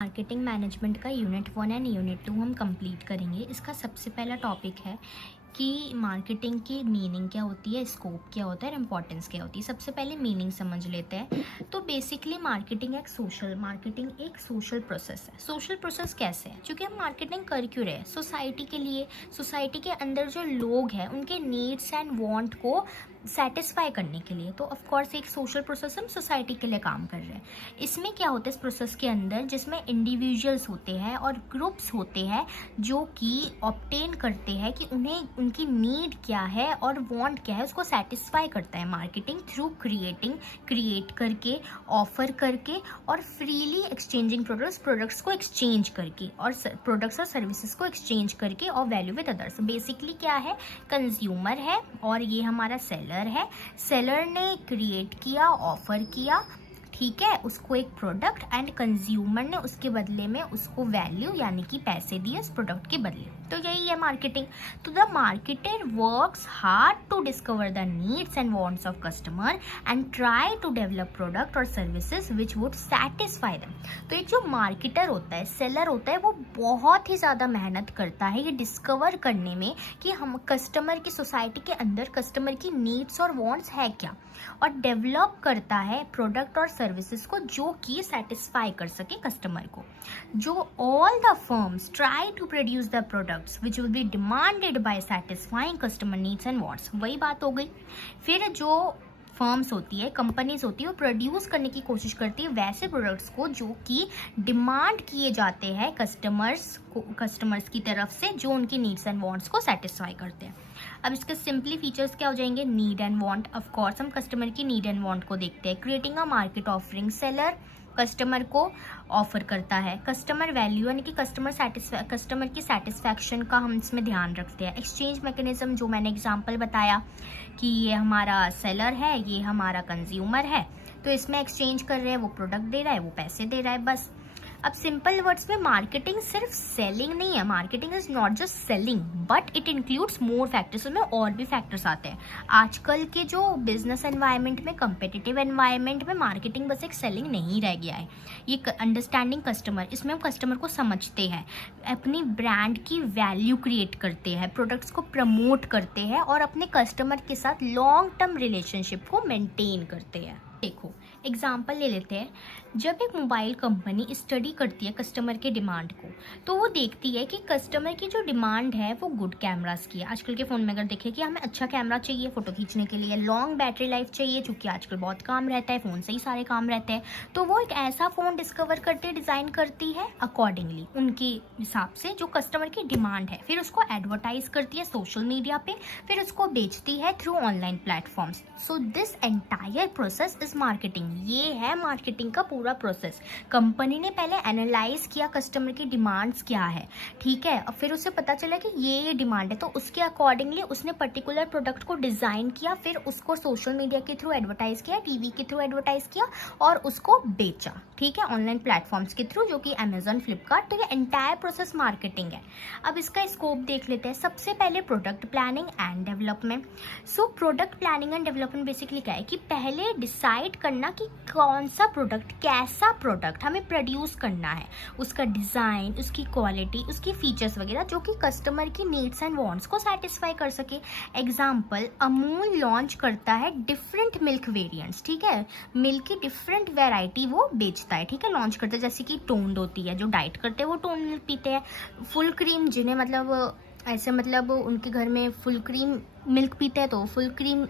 Marketing management का unit 1 and unit 2 हम complete करेंगे। इसका सबसे पहला टॉपिक है कि मार्केटिंग की मीनिंग क्या होती है, स्कोप क्या होता है और इम्पोर्टेंस क्या होती है। सबसे पहले मीनिंग समझ लेते हैं। तो बेसिकली मार्केटिंग एक सोशल प्रोसेस है। सोशल प्रोसेस कैसे है? क्योंकि हम मार्केटिंग कर क्यों रहे हैं? सोसाइटी के लिए। सोसाइटी के अंदर जो लोग हैं उनके नीड्स एंड वांट को सेटिस्फाई करने के लिए। तो ऑफ कोर्स एक सोशल प्रोसेस हम सोसाइटी के लिए काम कर रहे हैं। इसमें क्या होता है इस प्रोसेस के अंदर, जिसमें इंडिविजुअल्स होते हैं और ग्रुप्स होते हैं जो कि ऑब्टेन करते हैं कि उन्हें उनकी नीड क्या है और वांट क्या है, उसको सेटिस्फाई करता है मार्केटिंग थ्रू क्रिएट करके, ऑफर करके और फ्रीली एक्सचेंजिंग प्रोडक्ट्स को एक्सचेंज करके और प्रोडक्ट्स और सर्विसेज को एक्सचेंज करके और वैल्यू विद अदर्स। बेसिकली क्या है, कंज्यूमर है और ये हमारा सेलर है। सेलर ने क्रिएट किया, ऑफर किया, ठीक है, उसको एक प्रोडक्ट, एंड कंज्यूमर ने उसके बदले में उसको वैल्यू यानी कि पैसे दिए उस प्रोडक्ट के बदले। तो यही है मार्केटिंग। तो the marketer works hard to discover the needs and wants of customer and try to develop product और services which would satisfy them. तो एक जो मार्केटर होता है, सेलर होता है, वो बहुत ही ज़्यादा मेहनत करता है ये डिस्कवर करने में कि हम कस्टमर की, सोसाइटी के अंदर कस्टमर की नीड्स और वांट्स है क्या, और डेवलप करता है प्रोडक्ट और सर्विसेज को जो कि सेटिस्फाई कर सके कस्टमर को। जो all the firms try to produce the products which will be demanded by satisfying customer needs and wants. वही बात हो गई। फिर जो फर्म्स होती है, कंपनीज होती है, वो प्रोड्यूस करने की कोशिश करती है वैसे प्रोडक्ट्स को जो कि डिमांड किए जाते हैं कस्टमर्स की तरफ से, जो उनकी नीड्स एंड वांट्स को सेटिस्फाई करते हैं। अब इसके सिंपली फीचर्स क्या हो जाएंगे? Need and want. Of course हम कस्टमर की नीड एंड वांट को देखते हैं। Creating a market offering, seller customer को ऑफर करता है। कस्टमर वैल्यू यानी कि कस्टमर की सेटिस्फैक्शन का हम इसमें ध्यान रखते हैं। एक्सचेंज मैकेनिज्म, जो मैंने एग्जांपल बताया कि ये हमारा सेलर है, ये हमारा कंज्यूमर है, तो इसमें एक्सचेंज कर रहे हैं, वो प्रोडक्ट दे रहा है, वो पैसे दे रहा है, बस। अब सिंपल वर्ड्स में मार्केटिंग सिर्फ सेलिंग नहीं है। Marketing is not just selling but it includes more factors. उसमें और भी फैक्टर्स आते हैं। आजकल के जो बिजनेस एनवायरनमेंट में, कंपेटिटिव एनवायरनमेंट में मार्केटिंग बस एक सेलिंग नहीं रह गया है। ये अंडरस्टैंडिंग कस्टमर, इसमें हम कस्टमर को समझते हैं, अपनी ब्रांड की वैल्यू क्रिएट करते हैं, प्रोडक्ट्स को प्रमोट करते हैं और अपने कस्टमर के साथ लॉन्ग टर्म रिलेशनशिप को मेंटेन करते हैं। देखो एग्जाम्पल ले लेते हैं। जब एक मोबाइल कंपनी स्टडी करती है कस्टमर के डिमांड को, तो वो देखती है कि कस्टमर की जो डिमांड है वो गुड कैमरास की है। आजकल के फ़ोन में अगर देखें कि हमें अच्छा कैमरा चाहिए फ़ोटो खींचने के लिए, लॉन्ग बैटरी लाइफ चाहिए, चूँकि आजकल बहुत काम रहता है, फ़ोन से ही सारे काम रहते हैं, तो वो एक ऐसा फ़ोन डिस्कवर करते, डिज़ाइन करती है अकॉर्डिंगली उनके हिसाब से जो कस्टमर की डिमांड है। फिर उसको एडवर्टाइज करती है सोशल मीडिया पे, फिर उसको बेचती है through online platforms. So this entire process is marketing. ये है मार्केटिंग का पूरा प्रोसेस। कंपनी ने पहले एनालाइज किया कस्टमर की डिमांड्स क्या है, ठीक है, और फिर उसे पता चला कि ये डिमांड है, तो उसके अकॉर्डिंगली उसने पर्टिकुलर प्रोडक्ट को डिज़ाइन किया, फिर उसको सोशल मीडिया के थ्रू एडवर्टाइज किया, टीवी के थ्रू एडवर्टाइज किया और उसको बेचा, ठीक है, ऑनलाइन प्लेटफॉर्म्स के थ्रू, जो कि अमेजॉन, फ्लिपकार्ट। तो ये एंटायर प्रोसेस मार्केटिंग है। अब इसका स्कोप देख लेते हैं। सबसे पहले product planning and development. So product planning and development basically क्या है कि पहले डिसाइड करना कि कौन सा प्रोडक्ट, कैसा प्रोडक्ट हमें प्रोड्यूस करना है, उसका डिज़ाइन, उसकी क्वालिटी, उसकी फीचर्स वगैरह, जो कि कस्टमर की नीड्स एंड वांट्स को सेटिस्फाई कर सके। एग्जाम्पल, अमूल लॉन्च करता है डिफरेंट मिल्क वेरिएंट्स, ठीक है, मिल्क की डिफरेंट वेराइटी वो बेचता है, ठीक है, लॉन्च करता है। जैसे कि टोन्ड होती है, जो डाइट करते हैं वो टोन मिल्क पीते हैं। फुल क्रीम, जिन्हें मतलब ऐसे मतलब उनके घर में फुल क्रीम मिल्क पीते हैं, तो फुल क्रीम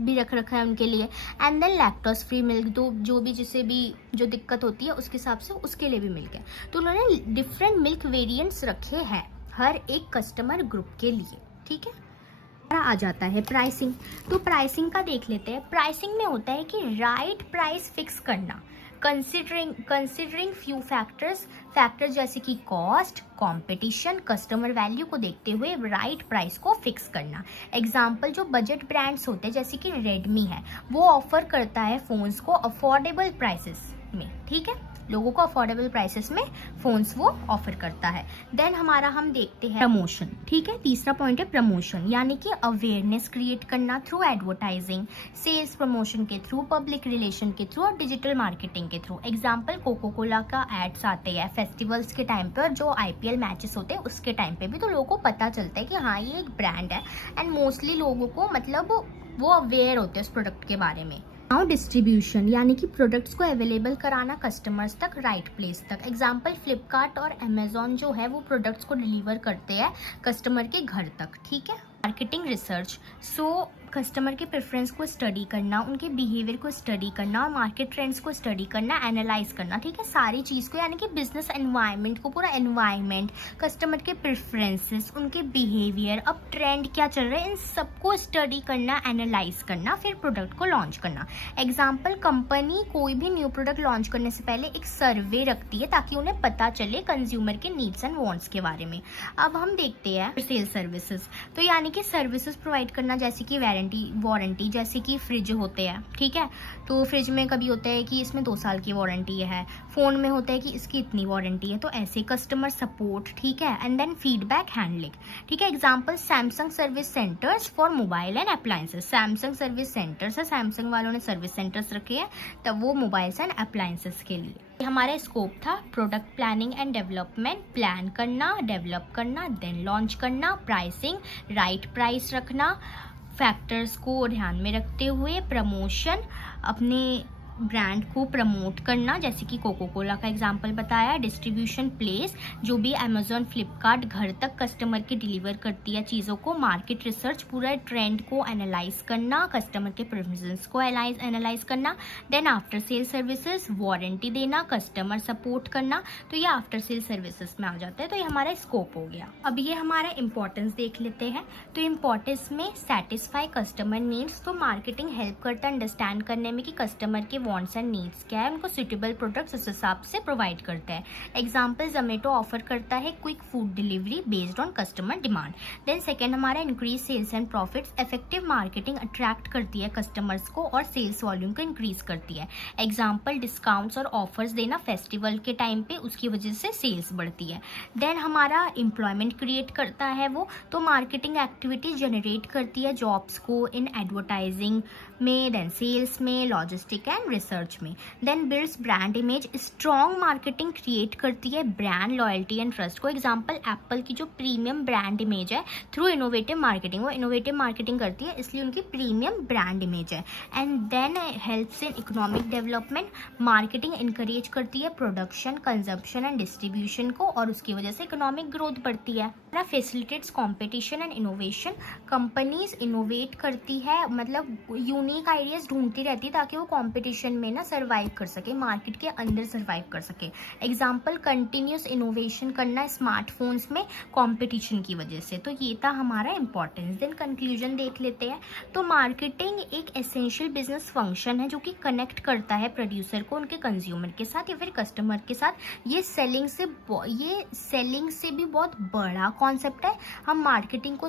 भी रखा है उनके लिए। And then lactose free milk, तो जो भी जिसे भी जो दिक्कत होती है उसके हिसाब से उसके लिए भी मिल्क है। तो उन्होंने डिफरेंट मिल्क वेरिएंट्स रखे हैं हर एक कस्टमर ग्रुप के लिए, ठीक है। आ जाता है प्राइसिंग। तो प्राइसिंग का देख लेते हैं। प्राइसिंग में होता है कि राइट प्राइस फिक्स करना, कंसिडरिंग फ्यू फैक्टर्स जैसे कि कॉस्ट, कंपटीशन, कस्टमर वैल्यू को देखते हुए राइट प्राइस को फिक्स करना। एग्जाम्पल, जो बजट ब्रांड्स होते हैं जैसे कि रेडमी है, वो ऑफर करता है फ़ोन्स को अफोर्डेबल प्राइसेस, में, ठीक है, लोगों को अफोर्डेबल प्राइसेस में फोन्स वो ऑफर करता है। देन हमारा हम देखते हैं प्रमोशन, ठीक है, तीसरा पॉइंट है प्रमोशन, यानी कि अवेयरनेस क्रिएट करना थ्रू एडवर्टाइजिंग, सेल्स प्रमोशन के थ्रू, पब्लिक रिलेशन के थ्रू और डिजिटल मार्केटिंग के थ्रू। एग्जाम्पल कोको कोला का एड्स आते हैं फेस्टिवल्स के टाइम पे और जो IPL मैचेस होते हैं उसके टाइम पे भी, तो लोगों को पता चलता है कि हाँ ये एक ब्रांड है एंड मोस्टली लोगों को मतलब वो अवेयर होते हैं उस प्रोडक्ट के बारे में। नाउ डिस्ट्रीब्यूशन, यानी कि प्रोडक्ट्स को अवेलेबल कराना कस्टमर्स तक, राइट प्लेस तक। एग्जाम्पल फ्लिपकार्ट और अमेजोन जो है वो प्रोडक्ट्स को डिलीवर करते हैं कस्टमर के घर तक, ठीक है। मार्केटिंग रिसर्च, सो कस्टमर के प्रेफरेंस को स्टडी करना, उनके बिहेवियर को स्टडी करना और मार्केट ट्रेंड्स को स्टडी करना, एनालाइज करना, ठीक है, सारी चीज़ को, यानी कि बिजनेस एनवायरनमेंट को, पूरा एनवायरनमेंट, कस्टमर के प्रेफरेंसेस, उनके बिहेवियर, अब ट्रेंड क्या चल रहा है, इन सबको स्टडी करना, एनालाइज करना, फिर प्रोडक्ट को लॉन्च करना। एग्जाम्पल कंपनी कोई भी न्यू प्रोडक्ट लॉन्च करने से पहले एक सर्वे रखती है ताकि उन्हें पता चले कंज्यूमर के नीड्स एंड वांट्स के बारे में। अब हम देखते हैं सेल सर्विसेज, तो यानी कि सर्विसेज प्रोवाइड करना, जैसे कि वारंटी, जैसे कि फ्रिज होते हैं, ठीक है, तो फ्रिज में कभी होता है कि इसमें 2 साल की वारंटी है, फ़ोन में होता है कि इसकी इतनी वारंटी है, तो ऐसे कस्टमर सपोर्ट, ठीक है, एंड देन फीडबैक हैंडलिंग, ठीक है। Example Samsung service centres for mobile and appliances, Samsung service centres है, सैमसंग वालों ने सर्विस सेंटर्स रखे हैं तब वो मोबाइल्स एंड अप्लायंसेस के लिए। हमारा स्कोप था product planning and development, plan करना, डेवलप करना, देन लॉन्च करना, प्राइसिंग, राइट प्राइस रखना, फैक्टर्स को ध्यान में रखते हुए प्रमोशन, अपने ब्रांड को प्रमोट करना, जैसे कि कोको कोला का एग्जांपल बताया, डिस्ट्रीब्यूशन प्लेस, जो भी अमेजोन फ्लिपकार्ट घर तक कस्टमर के डिलीवर करती है चीज़ों को, मार्केट रिसर्च, पूरा ट्रेंड को एनालाइज करना, कस्टमर के प्रेफरेंसेस को एनालाइज करना, then after sale services, warranty देना, कस्टमर सपोर्ट करना, तो ये आफ्टर सेल सर्विसेज में आ जाता है। तो ये हमारा स्कोप हो गया। अब ये हमारा इंपॉर्टेंस देख लेते हैं, तो इंपॉर्टेंस में सेटिस्फाई कस्टमर नीड्स, तो मार्केटिंग हेल्प करता है अंडरस्टैंड करने में कि कस्टमर के वांट्स एंड नीड्स क्या है, उनको सुटेबल प्रोडक्ट्स उस हिसाब से प्रोवाइड करते हैं। एग्जांपल जोमेटो ऑफर करता है quick food delivery based on customer demand. Then second हमारा increase sales and profits, effective marketing attract करती है कस्टमर्स को और सेल्स वॉल्यूम को इंक्रीज करती है। एग्जांपल डिस्काउंट्स और ऑफर्स देना फेस्टिवल के टाइम पे, उसकी वजह से सेल्स बढ़ती है। देन हमारा एम्प्लॉयमेंट क्रिएट करता है वो, तो मार्केटिंग एक्टिविटीज जनरेट करती है जॉब्स को इन एडवर्टाइजिंग में, देन सेल्स में, लॉजिस्टिक एंड रिसर्च में। Then builds brand image, strong marketing create करती है ब्रांड लॉयल्टी एंड ट्रस्ट को। एग्जांपल एप्पल की जो प्रीमियम ब्रांड इमेज है थ्रू इनोवेटिव मार्केटिंग, वो इनोवेटिव मार्केटिंग करती है इसलिए उनकी प्रीमियम ब्रांड इमेज है। And then helps in economic development, marketing encourage करती है प्रोडक्शन, कंजप्शन एंड डिस्ट्रीब्यूशन को और उसकी वजह से इकोनॉमिक ग्रोथ बढ़ती है। Facilitates competition and innovation, companies innovate करती है, मतलब यूनिक आइडियाज ढूंढती रहती है ताकि वो कॉम्पिटिशन में ना सर्वाइव कर सके, मार्केट के अंदर सर्वाइव कर सके। एग्जाम्पल कंटिन्यूस इनोवेशन करना स्मार्टफोन्स में कॉम्पिटिशन की वजह से। तो ये था हमारा इंपॉर्टेंस। देन कंक्लूजन देख लेते हैं। तो मार्केटिंग एक एसेंशियल बिजनेस फंक्शन है जो कि कनेक्ट करता है प्रोड्यूसर को उनके कंज्यूमर के साथ या फिर कस्टमर के साथ। ये सेलिंग से भी बहुत बड़ा कॉन्सेप्ट है। हम मार्केटिंग को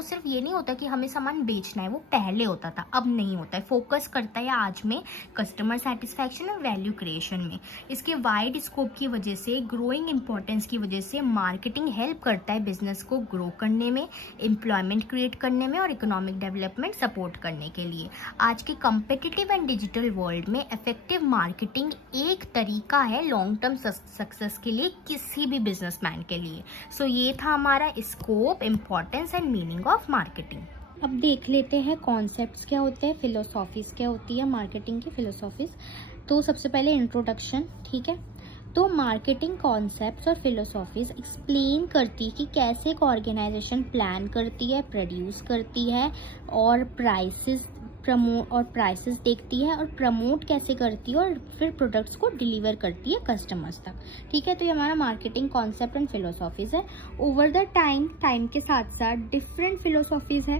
सिर्फ ये नहीं होता कि हमें सामान बेचना है, वो पहले होता था, अब नहीं होता है। फोकस करता है आज में कस्टमर सेटिस्फैक्शन और वैल्यू क्रिएशन में। इसके वाइड स्कोप की वजह से, ग्रोइंग इंपॉर्टेंस की वजह से मार्केटिंग हेल्प करता है बिजनेस को ग्रो करने में, एम्प्लॉयमेंट क्रिएट करने में और इकोनॉमिक डेवलपमेंट सपोर्ट करने के लिए। आज के कम्पिटिटिव एंड डिजिटल वर्ल्ड में इफेक्टिव मार्केटिंग एक तरीका है लॉन्ग टर्म सक्सेस के लिए, किसी भी बिजनेसमैन के लिए। सो ये था हमारा scope, importance and meaning of marketing. अब देख लेते हैं कॉन्सेप्ट्स क्या होते हैं, फिलोसॉफीज़ क्या होती है मार्केटिंग की फिलोसॉफीज़। तो सबसे पहले इंट्रोडक्शन, ठीक है। तो मार्केटिंग कॉन्सेप्ट्स और फिलोसॉफीज़ एक्सप्लेन करती है कि कैसे एक ऑर्गेनाइजेशन प्लान करती है, प्रोड्यूस करती है और प्राइसेस देखती है और प्रमोट कैसे करती है और फिर प्रोडक्ट्स को डिलीवर करती है कस्टमर्स तक, ठीक है। तो ये हमारा मार्केटिंग कॉन्सेप्ट एंड फिलोसॉफीज़ है। ओवर द टाइम के साथ साथ डिफरेंट फिलोसॉफीज़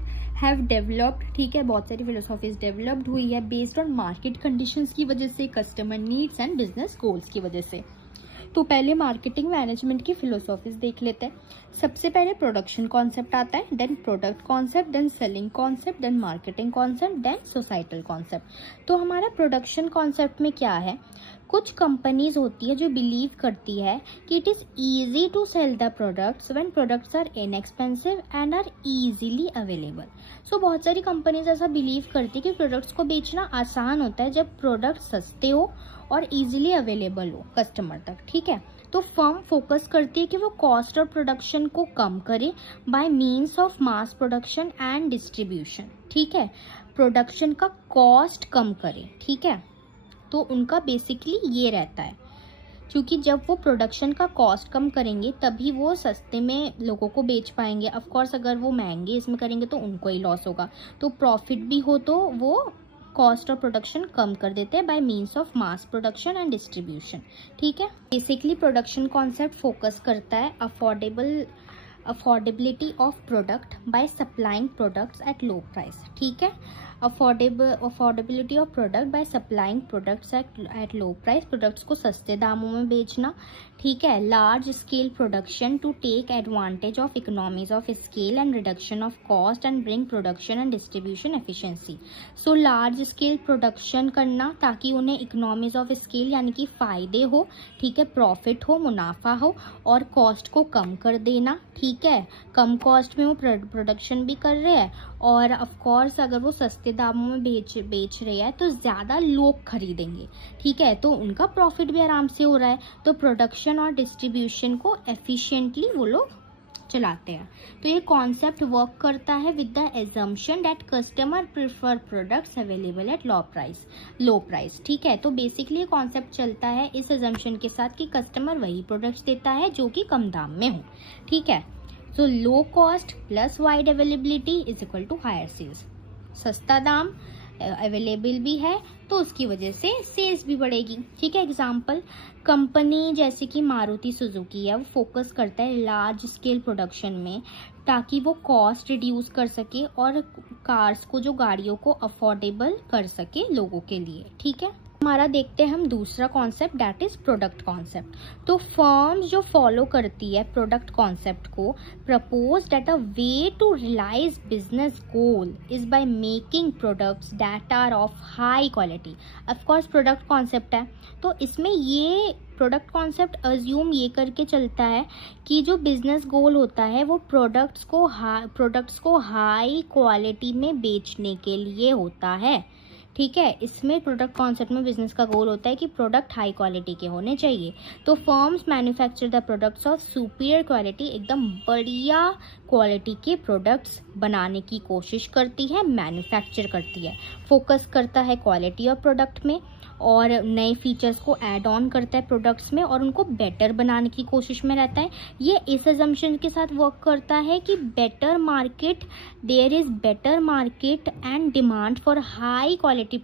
हैव डेवलप्ड, ठीक है। बहुत सारी फिलोसॉफीज़ डेवलप्ड हुई है बेस्ड ऑन मार्केट कंडीशंस की वजह से, customer needs and business goals की वजह से। तो पहले मार्केटिंग मैनेजमेंट की फिलोसॉफीज देख लेते हैं। सबसे पहले प्रोडक्शन कॉन्सेप्ट आता है, then product concept, then selling concept, then marketing concept, then societal concept. तो हमारा प्रोडक्शन कॉन्सेप्ट में क्या है, कुछ कंपनीज होती है जो बिलीव करती है कि it is easy to sell the products when products are inexpensive and are easily available. So बहुत सारी कंपनीज ऐसा बिलीव करती है कि प्रोडक्ट्स को बेचना आसान होता है जब प्रोडक्ट सस्ते हो और ईजिली अवेलेबल हो कस्टमर तक, ठीक है। तो फर्म फोकस करती है कि वो कॉस्ट ऑफ प्रोडक्शन को कम करे bye means of mass production and distribution, ठीक है। प्रोडक्शन का कॉस्ट कम करे, ठीक है। तो उनका बेसिकली ये रहता है, क्योंकि जब वो प्रोडक्शन का कॉस्ट कम करेंगे तभी वो सस्ते में लोगों को बेच पाएंगे। ऑफ कोर्स अगर वो महंगे इसमें करेंगे तो उनको ही लॉस होगा। तो प्रॉफिट भी हो तो वो कॉस्ट ऑफ प्रोडक्शन कम कर देते हैं by means of mass production and distribution, ठीक है। बेसिकली प्रोडक्शन कॉन्सेप्ट फोकस करता है affordability of product by supplying products at low price, ठीक है। Affordability of product by supplying products at low price, products को सस्ते दामों में बेचना, ठीक है। Large scale production to take advantage of economies of scale and reduction of cost and bring production and distribution efficiency. So large scale production करना ताकि उन्हें इकोनॉमीज ऑफ स्केल यानी कि फ़ायदे हो, ठीक है, प्रॉफिट हो, मुनाफा हो, और कॉस्ट को कम कर देना, ठीक है। कम कॉस्ट में वो प्रोडक्शन भी कर रहे हैं और ऑफ कोर्स अगर वो सस्ते दामों में बेच रहे हैं तो ज़्यादा लोग खरीदेंगे, ठीक है, तो उनका प्रॉफिट भी आराम से हो रहा है। तो प्रोडक्शन और डिस्ट्रीब्यूशन को एफिशिएंटली वो लोग चलाते हैं। तो ये कॉन्सेप्ट वर्क करता है with the assumption that customer prefer products available at low price, ठीक है। तो बेसिकली ये कॉन्सेप्ट चलता है इस एजम्पशन के साथ कि कस्टमर वही प्रोडक्ट्स देता है जो कि कम दाम में हो, ठीक है। So low cost plus wide availability is equal to higher sales. सस्ता दाम अवेलेबल भी है तो उसकी वजह से सेल्स भी बढ़ेगी, ठीक है। एग्जाम्पल, कंपनी जैसे कि मारुति सुजुकी है, वो फोकस करता है लार्ज स्केल प्रोडक्शन में ताकि वो कॉस्ट रिड्यूस कर सके और कार्स को, जो गाड़ियों को अफोर्डेबल कर सके लोगों के लिए, ठीक है। हमारा देखते हैं हम दूसरा concept, that is product concept. तो फर्म्स जो फॉलो करती है प्रोडक्ट कॉन्सेप्ट को, propose that a way to realise business goal is by making products that are of high quality. Of course product concept है तो इसमें ये प्रोडक्ट कॉन्सेप्ट अज्यूम ये करके चलता है कि जो बिजनेस गोल होता है वो प्रोडक्ट्स को हाई क्वालिटी में बेचने के लिए होता है, ठीक है। इसमें प्रोडक्ट कॉन्सेप्ट में बिजनेस का गोल होता है कि प्रोडक्ट हाई क्वालिटी के होने चाहिए। तो firms manufacture the products of superior quality, एकदम बढ़िया क्वालिटी के प्रोडक्ट्स बनाने की कोशिश करती है, मैन्युफैक्चर करती है, फोकस करता है क्वालिटी ऑफ प्रोडक्ट में और नए फीचर्स को ऐड ऑन करता है प्रोडक्ट्स में और उनको बेटर बनाने की कोशिश में रहता है। ये इस अजम्पशन के साथ वर्क करता है कि there is better market and demand for high quality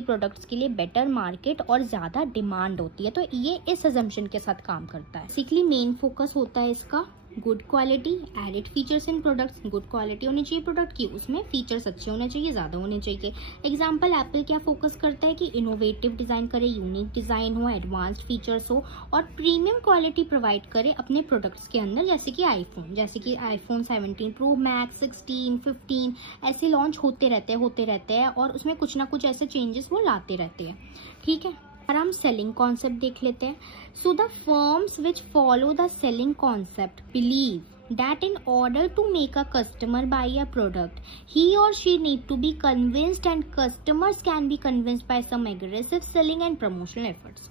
products के लिए बेटर मार्केट और ज़्यादा डिमांड होती है। तो ये इस अजम्पशन के साथ काम करता है। बेसिकली मेन फोकस होता है इसका good quality, added features in products, good quality होनी चाहिए प्रोडक्ट की, उसमें फीचर्स अच्छे होने चाहिए, ज़्यादा होने चाहिए। एग्जाम्पल, एप्पल क्या फोकस करता है कि इनोवेटिव डिज़ाइन करे, यूनिक डिज़ाइन हो, एडवांस्ड फीचर्स हो और प्रीमियम क्वालिटी प्रोवाइड करे अपने प्रोडक्ट्स के अंदर। जैसे कि आईफोन 17 प्रो मैक्स, 16, 15 ऐसे लॉन्च होते रहते हैं और उसमें कुछ ना कुछ ऐसे चेंजेस वो लाते रहते हैं, ठीक है। और हम सेलिंग कॉन्सेप्ट देख लेते हैं। So the firms which follow the selling concept believe that in order to make a customer buy a product, he or she need to be convinced and customers can be convinced by some aggressive selling and promotional efforts.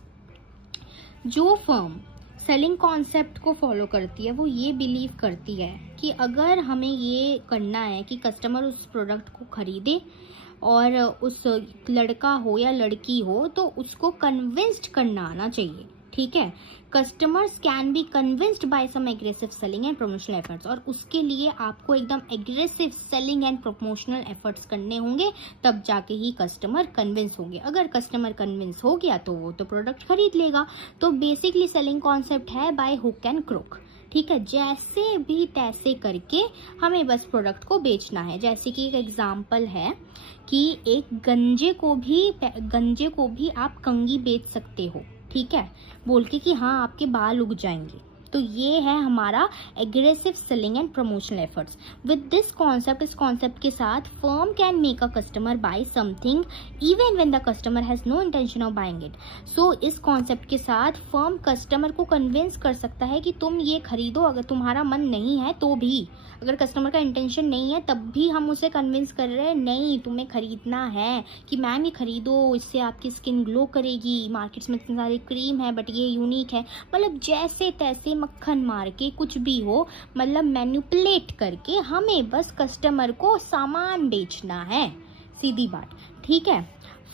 जो firm selling concept को follow करती है वो ये believe करती है कि अगर हमें ये करना है कि कस्टमर उस प्रोडक्ट को खरीदे और उस लड़का हो या लड़की हो तो उसको कन्विंस्ड करना आना चाहिए, ठीक है। Customers can be convinced by some aggressive selling and promotional efforts, और उसके लिए आपको एकदम aggressive selling and promotional efforts करने होंगे, तब जाके ही कस्टमर कन्विंस होंगे। अगर कस्टमर कन्विंस हो गया तो वो तो प्रोडक्ट खरीद लेगा। तो बेसिकली सेलिंग कॉन्सेप्ट है बाय हुक एंड क्रुक, ठीक है। जैसे भी तैसे करके हमें बस प्रोडक्ट को बेचना है। जैसे कि एक एग्जाम्पल है कि एक गंजे को भी आप कंघी बेच सकते हो, ठीक है, बोल के कि हाँ आपके बाल उग जाएंगे। तो ये है हमारा aggressive selling and promotional efforts. With this concept, इस कॉन्सेप्ट के साथ firm can make a customer buy something even when the customer has no intention of buying it. So इस कॉन्सेप्ट के साथ फर्म कस्टमर को कन्विंस कर सकता है कि तुम ये खरीदो, अगर तुम्हारा मन नहीं है तो भी, अगर कस्टमर का इंटेंशन नहीं है तब भी हम उसे कन्विंस कर रहे हैं नहीं तुम्हें खरीदना है, कि मैम ये खरीदो, इससे आपकी स्किन ग्लो करेगी, मार्केट्स में इतनी सारी क्रीम है बट ये यूनिक है। मतलब जैसे तैसे मक्खन मार के कुछ भी हो, मतलब मैनिपुलेट करके हमें बस कस्टमर को सामान बेचना है, सीधी बात। ठीक है,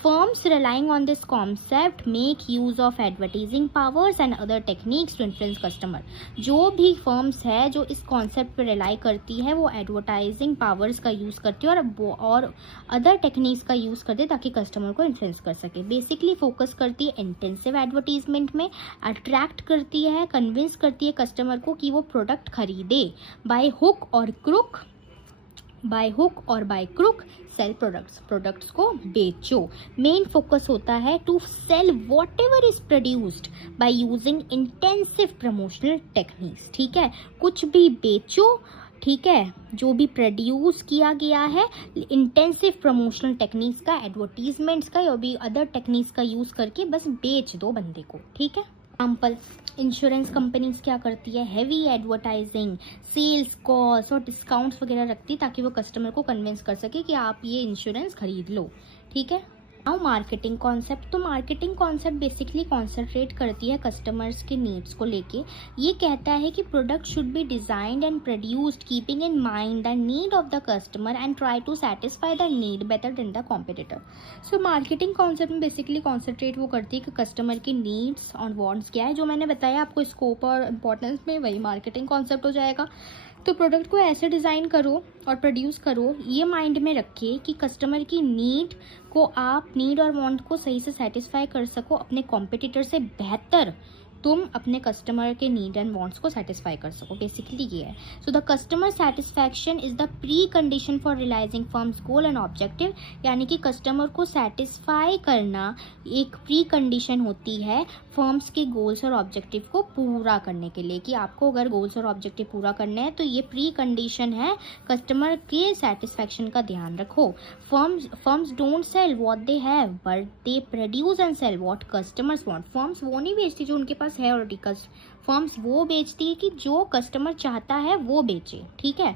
firms relying on this concept make use of advertising powers and other techniques to influence customer। जो भी firms है जो इस concept पे rely करती है वो advertising powers का use करती है और other techniques का use करती है ताकि customer को influence कर सके। basically focus करती है intensive advertisement में, attract करती है, convince करती है customer को कि वो product खरीदे, by hook और बाय क्रुक सेल प्रोडक्ट्स को बेचो। मेन फोकस होता है to sell whatever is produced by using intensive promotional techniques. ठीक है, कुछ भी बेचो, ठीक है, जो भी प्रोड्यूस किया गया है इंटेंसिव प्रमोशनल टेक्निक्स का, एडवर्टीजमेंट्स का या भी अदर टेक्निक्स का यूज़ करके बस बेच दो बंदे को। ठीक है, एग्जाम्पल इंश्योरेंस कंपनीज क्या करती है, हैवी एडवर्टाइजिंग, सेल्स कॉल्स और डिस्काउंट्स वगैरह रखती है ताकि वो कस्टमर को कन्विंस कर सके कि आप ये इंश्योरेंस खरीद लो। ठीक है, नाउ मार्केटिंग कॉन्सेप्ट। तो मार्केटिंग कॉन्सेप्ट बेसिकली कॉन्सेंट्रेट करती है कस्टमर्स के नीड्स को लेके। ये कहता है कि product should be designed and produced keeping in mind the need of the customer and try to satisfy the need better than the competitor. So marketing concept में बेसिकली कॉन्सेंट्रेट वो करती है कि कस्टमर की नीड्स और wants क्या है। जो मैंने बताया आपको स्कोप और इम्पोर्टेंस में, वही मार्केटिंग कॉन्सेप्ट हो जाएगा। तो प्रोडक्ट को ऐसे डिज़ाइन करो और प्रोड्यूस करो, ये माइंड में रखिए कि कस्टमर की नीड को आप नीड और वांट को सही से सेटिस्फाई कर सको, अपने कॉम्पिटिटर से बेहतर तुम अपने कस्टमर के नीड एंड वांट्स को सेटिस्फाई कर सको। बेसिकली ये है। So the customer satisfaction is the precondition for realising firms goal and objective. यानी कि कस्टमर को सेटिस्फाई करना एक प्री कंडीशन होती है फर्म्स के गोल्स और ऑब्जेक्टिव को पूरा करने के लिए, कि आपको अगर गोल्स और ऑब्जेक्टिव पूरा करने हैं तो ये प्री कंडीशन है, कस्टमर के सेटिस्फैक्शन का ध्यान रखो। Firms don't sell what they have but they produce and sell what customers want. Firms वो नहीं बेचती जो उनके पास है ऑलरेडी, फर्म्स वो बेचती है कि जो कस्टमर चाहता है वो बेचे। ठीक है,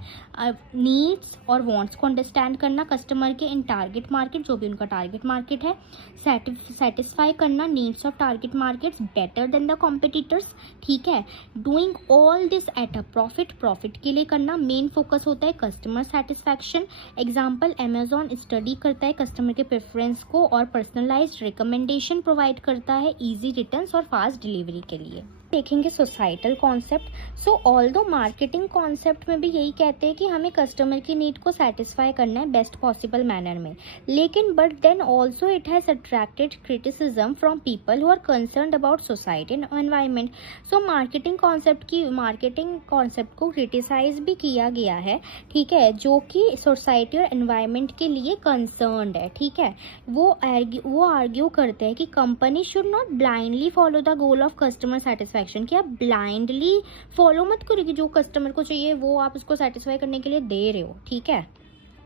नीड्स और वांट्स को अंडरस्टैंड करना कस्टमर के इन टारगेट मार्केट, जो भी उनका टारगेट मार्केट है, सेटिस्फाई करना needs of target markets better than the competitors. ठीक है, doing all this at a profit के लिए करना। मेन फोकस होता है customer satisfaction. Example, Amazon study करता है कस्टमर के प्रेफरेंस को और पर्सनलाइज्ड रिकमेंडेशन प्रोवाइड करता है ईजी रिटर्न्स और फास्ट डिलीवरी के लिए। देखेंगे सोसाइटल कॉन्सेप्ट। सो ऑल्दो मार्केटिंग कॉन्सेप्ट में भी यही कहते हैं कि हमें कस्टमर की नीड को सेटिस्फाई करना है बेस्ट पॉसिबल मैनर में, लेकिन but then also it has attracted criticism from people who are concerned about society and environment. So marketing concept को क्रिटिसाइज भी किया गया है। ठीक है, जो कि सोसाइटी और एनवायरनमेंट के लिए कंसर्न्ड है। ठीक है, वो आर्ग्यू करते हैं कि company should not blindly follow the goal of customer satisfaction. कि आप ब्लाइंडली फॉलो मत करो कि जो कस्टमर को चाहिए वो आप उसको सेटिस्फाई करने के लिए दे रहे हो। ठीक है,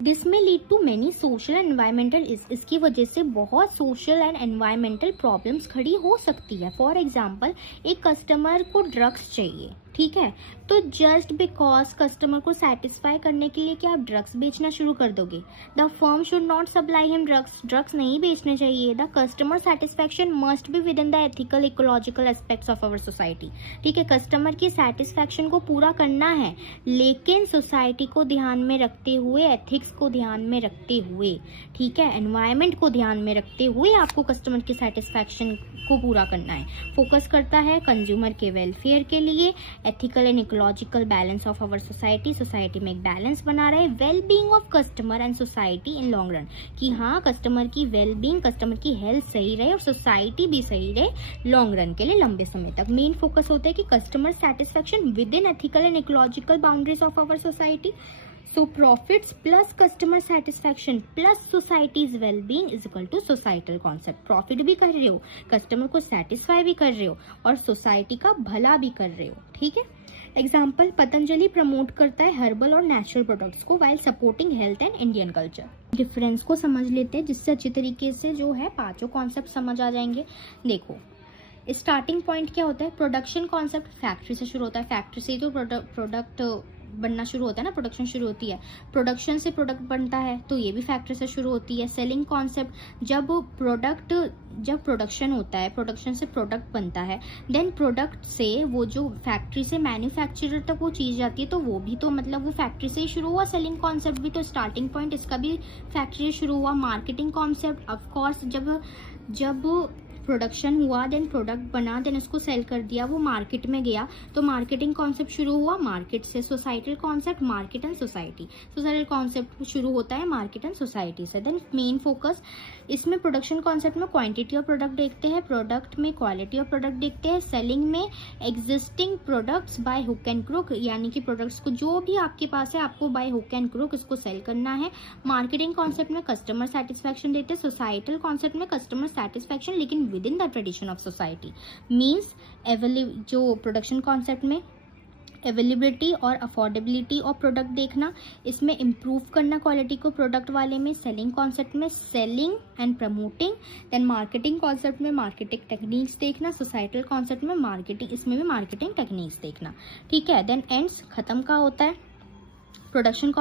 this may lead to many social and environmental, इसकी वजह से बहुत सोशल एंड एनवायरमेंटल प्रॉब्लम्स खड़ी हो सकती है। फॉर एग्जाम्पल, एक कस्टमर को ड्रग्स चाहिए, ठीक है, तो जस्ट बिकॉज कस्टमर को सेटिस्फाई करने के लिए क्या आप ड्रग्स बेचना शुरू कर दोगे? The firm should not supply him drugs नहीं बेचने चाहिए। The customer satisfaction must be with in the ethical ecological aspects of our society. ठीक है, कस्टमर की सेटिस्फैक्शन को पूरा करना है, लेकिन सोसाइटी को ध्यान में रखते हुए, एथिक्स को ध्यान में रखते हुए, ठीक है, एनवायरनमेंट को ध्यान में रखते हुए आपको कस्टमर की सेटिस्फैक्शन को पूरा करना है। फोकस करता है कंज्यूमर के वेलफेयर के लिए, ethical and ecological balance of our society में एक बैलेंस बना रहा है, well being of customer and society in long run, कि हाँ कस्टमर की वेल बीइंग, कस्टमर की हेल्थ सही रहे और सोसाइटी भी सही रहे लॉन्ग रन के लिए, लंबे समय तक। मेन फोकस होता है कि customer satisfaction within ethical and ecological boundaries of our society. So profits plus customer satisfaction plus society's wellbeing is equal to societal concept. Profit भी कर रहे हो, कस्टमर को सेटिस्फाई भी कर रहे हो और सोसाइटी का भला भी कर रहे हो, ठीक है। एग्जाम्पल, पतंजलि प्रमोट करता है हर्बल और नेचुरल प्रोडक्ट्स को while supporting health and Indian culture. Difference को समझ लेते हैं जिससे अच्छी तरीके से जो है पांचों कॉन्सेप्ट समझ आ जाएंगे। देखो, स्टार्टिंग पॉइंट क्या होता है, प्रोडक्शन कॉन्सेप्ट फैक्ट्री से शुरू होता है, फैक्ट्री से ही तो प्रोडक्ट बनना शुरू होता है ना, प्रोडक्शन शुरू होती है, प्रोडक्शन से प्रोडक्ट बनता है तो ये भी फैक्ट्री से शुरू होती है। सेलिंग कॉन्सेप्ट, जब प्रोडक्शन होता है, प्रोडक्शन से प्रोडक्ट बनता है, देन प्रोडक्ट से वो जो फैक्ट्री से मैन्युफैक्चरर तक वो चीज़ जाती है तो वो भी तो मतलब वो फैक्ट्री से ही शुरू हुआ। सेलिंग कॉन्सेप्ट भी तो स्टार्टिंग पॉइंट इसका भी फैक्ट्री से शुरू हुआ। मार्केटिंग कॉन्सेप्ट, ऑफकोर्स जब प्रोडक्शन हुआ, देन प्रोडक्ट बना, देन उसको सेल कर दिया, वो मार्केट में गया तो मार्केटिंग कॉन्सेप्ट शुरू हुआ मार्केट से। Societal concept, market and society, societal concept शुरू होता है मार्केट एंड सोसाइटी से। देन मेन फोकस इसमें प्रोडक्शन कॉन्सेप्ट में क्वांटिटी ऑफ प्रोडक्ट देखते हैं, प्रोडक्ट में क्वालिटी ऑफ प्रोडक्ट देखते हैं, सेलिंग में existing products by hook and crook, यानी कि प्रोडक्ट्स को जो भी आपके पास है आपको बाय हुक एंड क्रुक इसको सेल करना है। मार्केटिंग कॉन्सेप्ट में कस्टमर सेटिस्फैक्शन देते हैं, सोसाइटल कॉन्सेप्ट में कस्टमर सेटिस्फैक्शन लेकिन within the tradition of society. Means जो प्रोडक्शन कॉन्सेप्ट में अवेलेबिलिटी और अफोर्डेबिलिटी ऑफ प्रोडक्ट देखना, इसमें इम्प्रूव करना क्वालिटी को प्रोडक्ट वाले में। सेलिंग कॉन्सेप्ट में selling and promoting. Then marketing concept में मार्केटिंग टेक्निक्स देखना। सोसाइटल कॉन्सेप्ट में मार्केटिंग, इसमें भी मार्केटिंग टेक्निक्स देखना, ठीक है। देन एंड्स खत्म का होता है production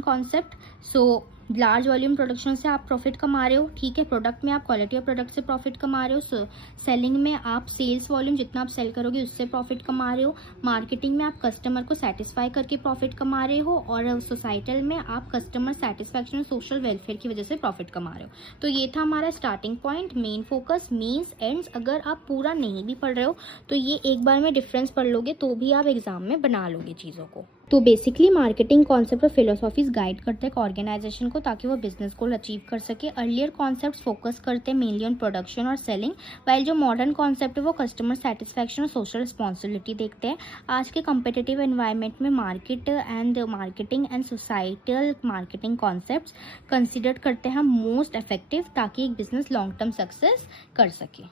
concept. So large volume production से आप प्रॉफिट कमा रहे हो, ठीक है। प्रोडक्ट में आप क्वालिटी ऑफ प्रोडक्ट से प्रॉफिट कमा रहे हो। सेलिंग में आप सेल्स वॉल्यूम जितना आप सेल करोगे उससे प्रॉफिट कमा रहे हो। मार्केटिंग में आप कस्टमर को सेटिस्फाई करके प्रॉफिट कमा रहे हो और सोसाइटल में आप कस्टमर सेटिस्फैक्शन और सोशल वेलफेयर की वजह से प्रॉफिट कमा रहे हो। तो ये था हमारा starting point, main focus, means, ends. अगर आप पूरा नहीं भी पढ़ रहे हो तो ये एक बार में डिफरेंस पढ़ लोगे तो भी आप एग्जाम में बना लोगे चीज़ों को। तो बेसिकली मार्केटिंग कॉन्सेप्ट और फिलोसॉफीज गाइड करते हैं ऑर्गेनाइजेशन को ताकि वो बिजनेस गोल अचीव कर सके। अर्लियर कॉन्सेप्ट्स फोकस करते हैं मेनली ऑन प्रोडक्शन और सेलिंग, वाइल जो मॉडर्न कॉन्सेप्ट है वो कस्टमर सेटिस्फैक्शन और सोशल रिस्पॉन्सिबिलिटी देखते हैं। आज के कंपेटिटिव एनवायरनमेंट में marketing and societal marketing concepts consider करते हैं हम मोस्ट इफेक्टिव ताकि एक बिजनेस लॉन्ग टर्म सक्सेस कर सके।